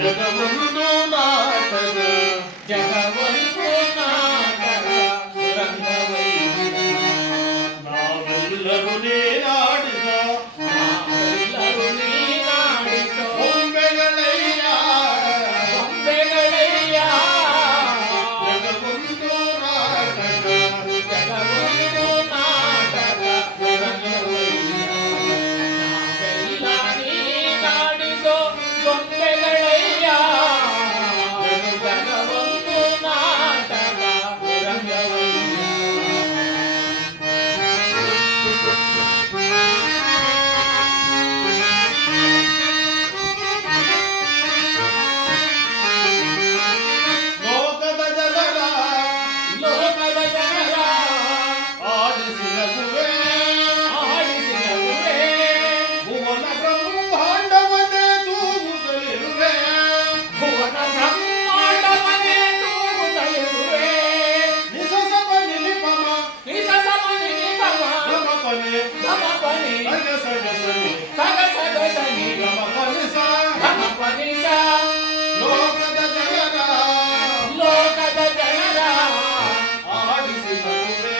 ಜಗವೊಂದು ನಾಟಕ ಜಗವೊಂದು ನಾಟಕ ರಂಗವೈಭವ ನಾವೆಲ್ಲರೂ ನೀನಾಡಿಸೋ ನಾವೆಲ್ಲರೂ ನೀನಾಡಿಸೋ ಗೊಂಬೆಗಳಯ್ಯ ಗೊಂಬೆಗಳಯ್ಯ ಜಗವೊಂದು ನಾಟಕ ಜಗವೊಂದು ನಾಟಕ ರಂಗವೈಭವ ನಾವೆಲ್ಲ ನೀನಾಡಿಸೋ ಗೊಂಬೆಗಳಯ್ಯ ಜಗವೊಂದು ನಾಟಕ ರಂಗವೈಭವ ಲೋಕದ ಜನರ ಆಡಿಸಿನಗುವೆ ಭುವನ ಬ್ರಹ್ಮಾಂಡವನ್ನೇ ತೂಗುತ್ತಲಿರುವೆ ಭುವನ ಬ್ರಹ್ಮಾಂಡವನ್ನೇ ತೂಗುತ್ತಲಿರುವೆ ನಿಸಸಮ ನಿಲಿಪಮ ಗಮಪನೆ ಸಗಸಗಸನಿ ಗಮಪನಿಸ ಲೋಕದ ಜನರ ಆಡಿಸಿನಗುವೆ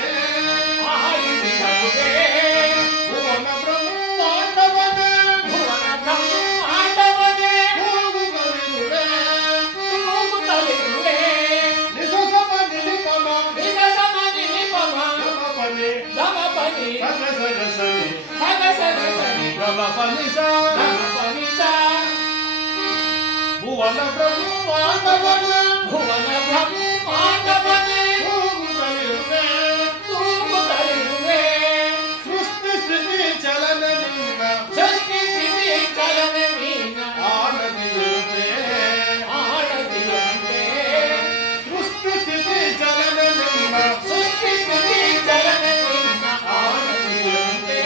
ಭುವನ ಬ್ರಹ್ಮಾಂಡವನ್ನೇ ತೂಗುತ್ತಲಿರುವೆ ನಿಸಸಮ ನಿಲಿಪಮ ಗಮಪನೆ ಸಗಸಗಸನಿ ಗಮಪನಿಸ ಭುವನ ಬ್ರಹ್ಮಾಂಡವನ್ನೇ ತೂಗುತ್ತಲಿರುವೆ ಸೃಷ್ಟಿ ಸ್ಥಿತಿ ಚಲನ ನಿನ್ನ ಆಡದಿರುವೆ ಸೃಷ್ಟಿ ಸ್ಥಿತಿ ಚಲನ ನಿನ್ನ ಆಡದಿರುವೆ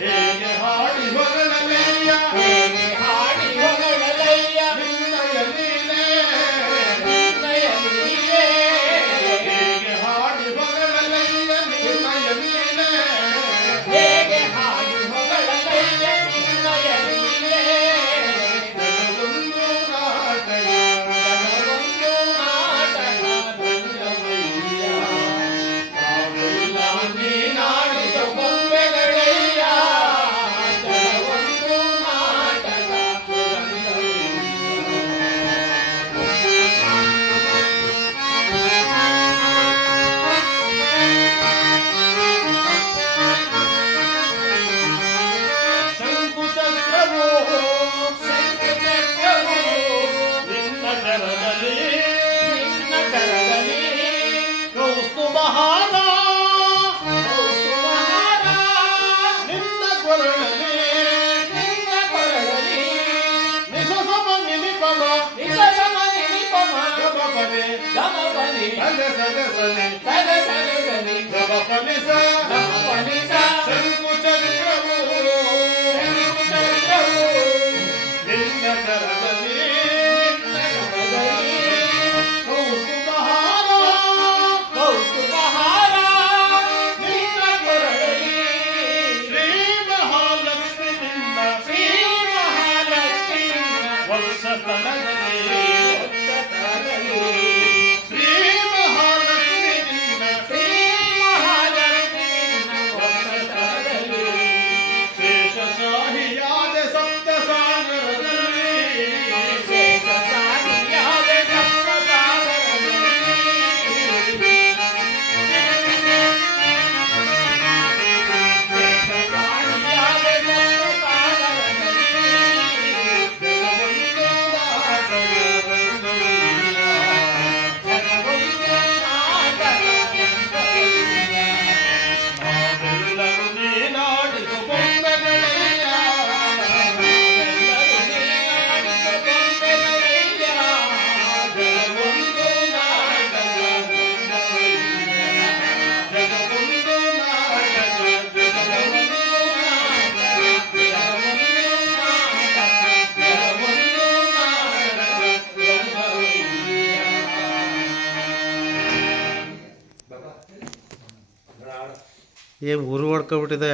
ಹೇಗೆ ಹಾಡಿ ಹೊಗಳಲಯ್ಯ ನಿನ್ನಯ ಲೀಲೆ ಹೇಗೆ ಹಾಡಿ ಹೊಗಳಲಯ್ಯ ನಿನ್ನಯ ಲೀಲೆ ಜಗವೊಂದು ನಾಟಕ ರಂಗವೈಭವ ನಾವೆಲ್ಲ ನೀನಾಡಿಸೋ ಗೊಂಬೆಗಳಯ್ಯ ಜಗವೊಂದು ನಾಟಕ ಶಂಕು ಚಕ್ರವು ನಿನ್ನ ಕರದಲ್ಲಿ ಕೌಸ್ತುಭಹಾರ ನಿನ್ನ ಕೊರಳಲ್ಲಿ ನಿಸಸಮ ನಿಲಿಪಮ ಗಮಪನೆ ಸಗಸಗಸನಿ ಗಮಪನಿಸ ಶಂಕು ಚಕ್ರವು ನಿನ್ನ ಕರದಲ್ಲಿ ಕೌಸ್ತುಭಹಾರ ನಿನ್ನ ಕೊರಳಲ್ಲಿ ಶ್ರೀ ಮಹಾಲಕ್ಷ್ಮಿ ನಿನ್ನ ವತ್ಸಸ್ಥಳದಲ್ಲಿ ಶ್ರೀ ಮಹಾಲಕ್ಷ್ಮಿ ನಿನ್ನ ವತ್ಸಸ್ಥಳದಲ್ಲಿ ಶೇಷಶಾಹಿಯಾದ ಸಪ್ತ ಸಾಗರದಲ್ಲಿ ನಾವೆಲ್ಲರೂ ನೀನಾಡಿಸೋ ಗೊಂಬೆಗಳಯ್ಯ ಜಗವೊಂದು ನಾಟಕ ಜಗವೊಂದು ನಾಟಕ ಏನು ಉರು ಹೊಡ್ಕೊಬಿಟ್ಟಿದೆ.